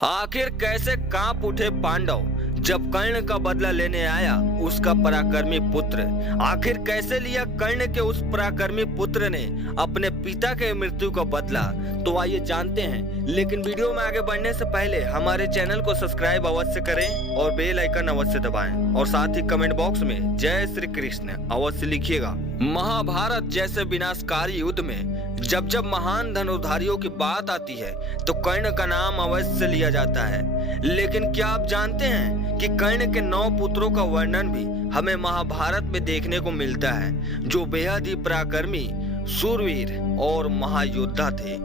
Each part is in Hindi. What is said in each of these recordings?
आखिर कैसे कांप उठे पांडव जब कर्ण का बदला लेने आया उसका पराक्रमी पुत्र। आखिर कैसे लिया कर्ण के उस पराक्रमी पुत्र ने अपने पिता के मृत्यु का बदला, तो आइए जानते हैं। लेकिन वीडियो में आगे बढ़ने से पहले हमारे चैनल को सब्सक्राइब अवश्य करें और बेल आइकन अवश्य दबाएं और साथ ही कमेंट बॉक्स में जय श्री कृष्ण अवश्य लिखिएगा। महाभारत जैसे विनाशकारी युद्ध में जब जब महान धनुर्धारियों की बात आती है तो कर्ण का नाम अवश्य लिया जाता है। लेकिन क्या आप जानते हैं कि कर्ण के 9 पुत्रों का वर्णन भी हमें महाभारत में देखने को मिलता है, जो बेहद ही पराक्रमी, शूरवीर और महायोद्धा थे।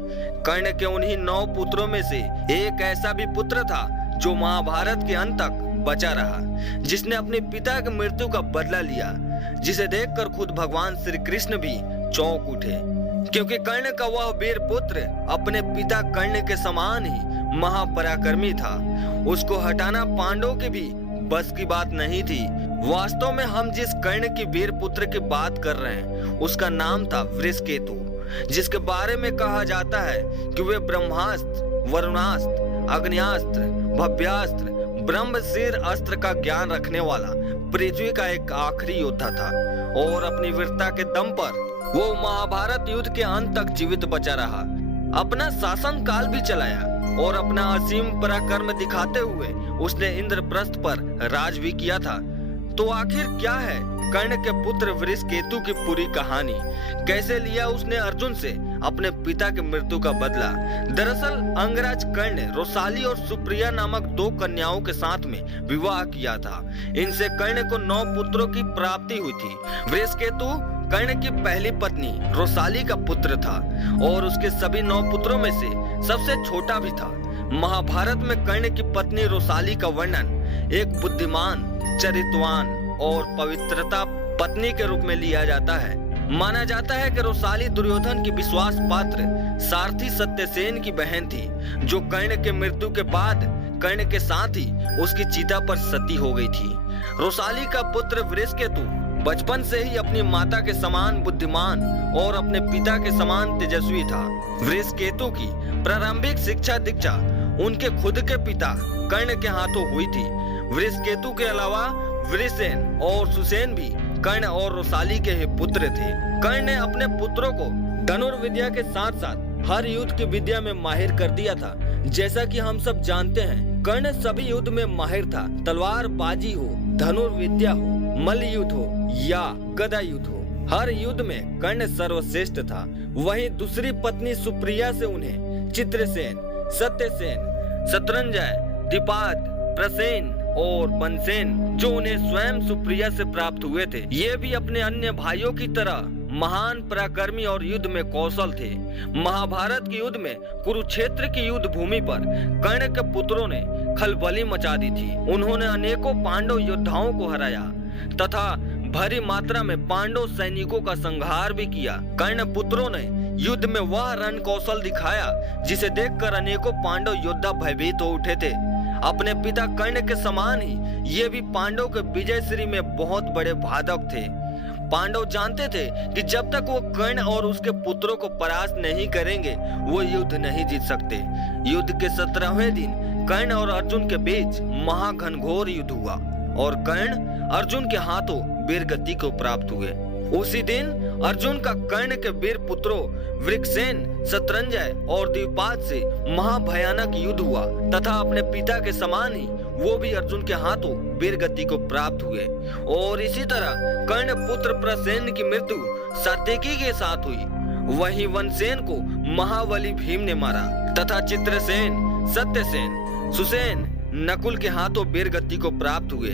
कर्ण के उन्हीं 9 पुत्रों में से एक ऐसा भी पुत्र था जो महाभारत के अंत तक बचा रहा, जिसने अपने पिता की मृत्यु का बदला लिया, जिसे देखकर खुद भगवान श्री कृष्ण भी चौंक उठे, क्योंकि कर्ण का वह वीर पुत्र अपने पिता कर्ण के समान ही महापराक्रमी था। उसको हटाना पांडवों के भी बस की बात नहीं थी। वास्तव में हम जिस कर्ण की वीर पुत्र की बात कर रहे हैं उसका नाम था वृषकेतु, जिसके बारे में कहा जाता है कि वे ब्रह्मास्त्र, वरुणास्त्र, अग्न्यास्त्र, भव्यास्त्र, ब्रह्मशीर अस्त्र का ज्ञान रखने वाला पृथ्वी का एक आखिरी योद्धा था और अपनी वीरता के दम पर वो महाभारत युद्ध के अंत तक जीवित बचा रहा। अपना शासन काल भी चलाया और अपना असीम पराक्रम दिखाते हुए उसने इंद्रप्रस्थ पर राज भी किया था। तो आखिर क्या है कर्ण के पुत्र वृषकेतु की पूरी कहानी? कैसे लिया उसने अर्जुन से अपने पिता के मृत्यु का बदला? दरअसल अंगराज कर्ण ने रोसाली और सुप्रिया नामक 2 कन्याओं के साथ में विवाह किया था। इनसे कर्ण को 9 पुत्रों की प्राप्ति हुई थी। वृषकेतु कर्ण की पहली पत्नी रोसाली का पुत्र था और उसके सभी 9 पुत्रों में से सबसे छोटा भी था। महाभारत में कर्ण की पत्नी रोसाली का वर्णन एक बुद्धिमान, चरित्रवान और पवित्रता पत्नी के रूप में लिया जाता है। माना जाता है कि रोसाली दुर्योधन की विश्वास पात्र सारथी सत्यसेन की बहन थी, जो कर्ण के मृत्यु के बाद कर्ण के साथ ही उसकी चिता पर सती हो गई थी। रोसाली का पुत्र वृषकेतु बचपन से ही अपनी माता के समान बुद्धिमान और अपने पिता के समान तेजस्वी था। वृषकेतु की प्रारंभिक शिक्षा दीक्षा उनके खुद के पिता कर्ण के हाथों हुई थी। वृषकेतु के अलावा वृषसेन और सुसेन भी कर्ण और रोसाली के ही पुत्र थे। कर्ण ने अपने पुत्रों को धनुर्विद्या के साथ साथ हर युद्ध की विद्या में माहिर कर दिया था। जैसा कि हम सब जानते हैं, कर्ण सभी युद्ध में माहिर था। तलवारबाजी हो, धनुर्विद्या हो, मल्ल युद्ध हो या गदा युद्ध हो, हर युद्ध में कर्ण सर्वश्रेष्ठ था। वहीं दूसरी पत्नी सुप्रिया से उन्हें चित्रसेन, सत्यसेन, शत्रुंजय, द्विपाद, प्रसेन और बनसेन, जो उन्हें स्वयं सुप्रिया से प्राप्त हुए थे, ये भी अपने अन्य भाइयों की तरह महान पराक्रमी और युद्ध में कौशल थे। महाभारत के युद्ध में कुरुक्षेत्र की युद्ध भूमि पर कर्ण के पुत्रों ने खलबली मचा दी थी। उन्होंने अनेकों पांडव योद्धाओं को हराया तथा भारी मात्रा में पांडव सैनिकों का संहार भी किया। कर्ण पुत्रों ने युद्ध में वह रण कौशल दिखाया जिसे देखकर अनेकों पांडव योद्धा भयभीत हो उठे थे। अपने पिता कर्ण के समान ही ये भी पांडव के विजयश्री में बहुत बड़े बाधक थे। पांडव जानते थे कि जब तक वो कर्ण और उसके पुत्रों को परास्त नहीं करेंगे वो युद्ध नहीं जीत सकते। युद्ध के 17वें दिन कर्ण और अर्जुन के बीच महाघनघोर युद्ध हुआ और कर्ण अर्जुन के हाथों वीरगति को प्राप्त हुए। उसी दिन अर्जुन का कर्ण के वीर पुत्रों वृषसेन, शत्रुंजय और द्विपाद से महाभयानक युद्ध हुआ तथा अपने पिता के समान ही वो भी अर्जुन के हाथों वीरगति को प्राप्त हुए। और इसी तरह कर्ण पुत्र प्रसेन की मृत्यु सात्यकी के साथ हुई। वहीं वनसेन को महाबली भीम ने मारा तथा चित्रसेन, सत्यसेन, सुसेन, नकुल के हाथों वीरगति को प्राप्त हुए।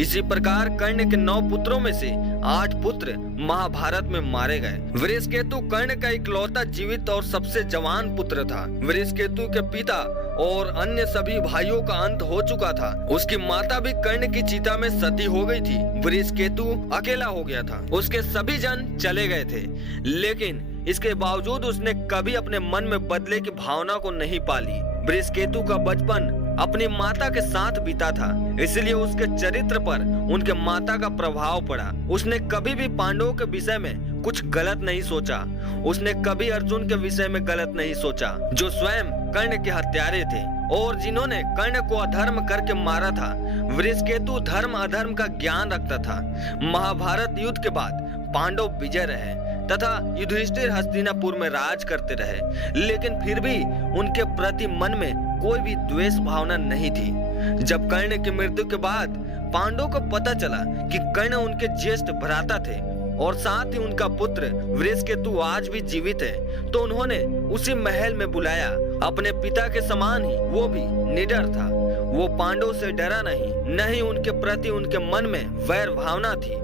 इसी प्रकार कर्ण के 9 पुत्रों में से 8 पुत्र महाभारत में मारे गए। वृषकेतु कर्ण का इकलौता जीवित और सबसे जवान पुत्र था। वृषकेतु के पिता और अन्य सभी भाइयों का अंत हो चुका था। उसकी माता भी कर्ण की चिता में सती हो गई थी। वृषकेतु अकेला हो गया था। उसके सभी जन चले गए थे, लेकिन इसके बावजूद उसने कभी अपने मन में बदले की भावना को नहीं पाली। वृषकेतु का बचपन अपनी माता के साथ बीता था, इसलिए उसके चरित्र पर उनके माता का प्रभाव पड़ा। उसने कभी भी पांडवों के विषय में कुछ गलत नहीं सोचा। उसने कभी अर्जुन के विषय में गलत नहीं सोचा, जो स्वयं कर्ण के हत्यारे थे। और जिन्होंने कर्ण को अधर्म करके मारा था। वृषकेतु धर्म अधर्म का ज्ञान रखता था। महाभारत युद्ध के बाद पांडव विजय रहे तथा युधिष्ठिर हस्तिनापुर में राज करते रहे, लेकिन फिर भी उनके प्रति मन में कोई भी द्वेष भावना नहीं थी। जब कर्ण की मृत्यु के बाद पांडवों को पता चला कि कर्ण उनके ज्येष्ठ भ्राता थे और साथ ही उनका पुत्र वृषकेतु आज भी जीवित है, तो उन्होंने उसी महल में बुलाया। अपने पिता के समान ही वो भी निडर था। वो पांडवों से डरा नहीं, न ही उनके प्रति उनके मन में वैर भावना थी।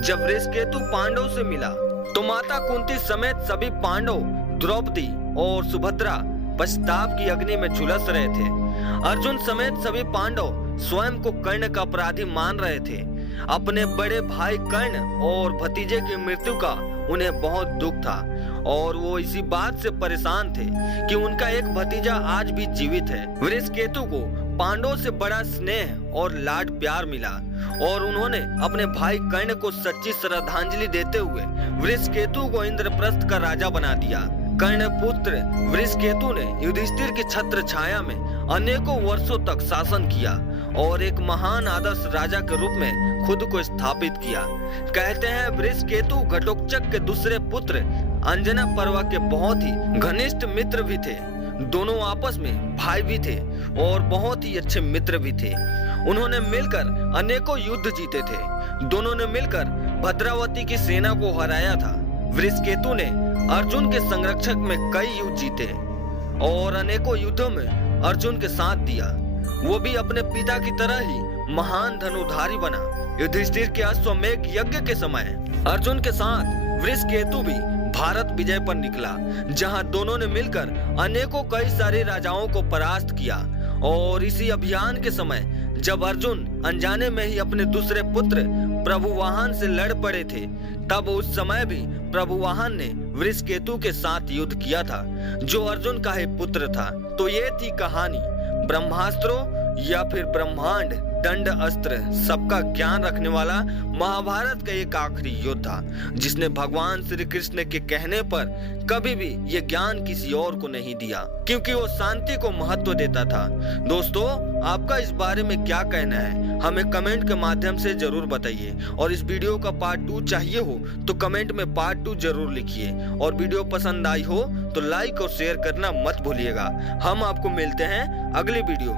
जब वृषकेतु पांडव से मिला तो माता कुंती समेत सभी पांडव, द्रौपदी और सुभद्रा पश्चाताप की अग्नि में झुलस रहे थे। अर्जुन समेत सभी पांडव स्वयं को कर्ण का अपराधी मान रहे थे। अपने बड़े भाई कर्ण और भतीजे की मृत्यु का उन्हें बहुत दुख था और वो इसी बात से परेशान थे कि उनका एक भतीजा आज भी जीवित है। वृषकेतु को पांडवों से बड़ा स्नेह और लाड प्यार मिला और उन्होंने अपने भाई कर्ण को सच्ची श्रद्धांजलि देते हुए वृषकेतु को इंद्रप्रस्थ का राजा बना दिया। कर्ण पुत्र वृषकेतु ने युधिष्ठिर की छत्र छाया में अनेकों वर्षों तक शासन किया और एक महान आदर्श राजा के रूप में खुद को स्थापित किया। कहते हैं वृषकेतु घटोत्कच के दूसरे पुत्र अंजना पर्वा के बहुत ही घनिष्ठ मित्र भी थे। दोनों आपस में भाई भी थे और बहुत ही अच्छे मित्र भी थे। उन्होंने मिलकर अनेकों युद्ध जीते थे। दोनों ने मिलकर भद्रावती की सेना को हराया था। वृषकेतु ने अर्जुन के संरक्षक में कई युद्ध जीते और अनेकों युद्धों में अर्जुन के साथ दिया। वो भी अपने पिता की तरह ही महान धनुधारी बना। युधिष्ठिर के अश्वमेध यज्ञ के समय अर्जुन के साथ वृषकेतु भी भारत विजय पर निकला, जहां दोनों ने मिलकर अनेकों कई सारे राजाओं को परास्त किया। और इसी अभियान के समय जब अर्जुन अनजाने में ही अपने दूसरे पुत्र प्रभुवाहन से लड़ पड़े थे, तब उस समय भी प्रभुवाहन ने वृषकेतु के साथ युद्ध किया था, जो अर्जुन का ही पुत्र था। तो ये थी कहानी ब्रह्मास्त्रों या फिर ब्रह्मांड दंड अस्त्र सबका ज्ञान रखने वाला महाभारत का एक आखिरी योद्धा, जिसने भगवान श्री कृष्ण के कहने पर कभी भी ये ज्ञान किसी और को नहीं दिया, क्योंकि वो शांति को महत्व देता था। दोस्तों, आपका इस बारे में क्या कहना है, हमें कमेंट के माध्यम से जरूर बताइए। और इस वीडियो का पार्ट 2 चाहिए हो तो कमेंट में पार्ट 2 जरूर लिखिए। और वीडियो पसंद आई हो तो लाइक और शेयर करना मत भूलिएगा। हम आपको मिलते हैं अगली वीडियो में।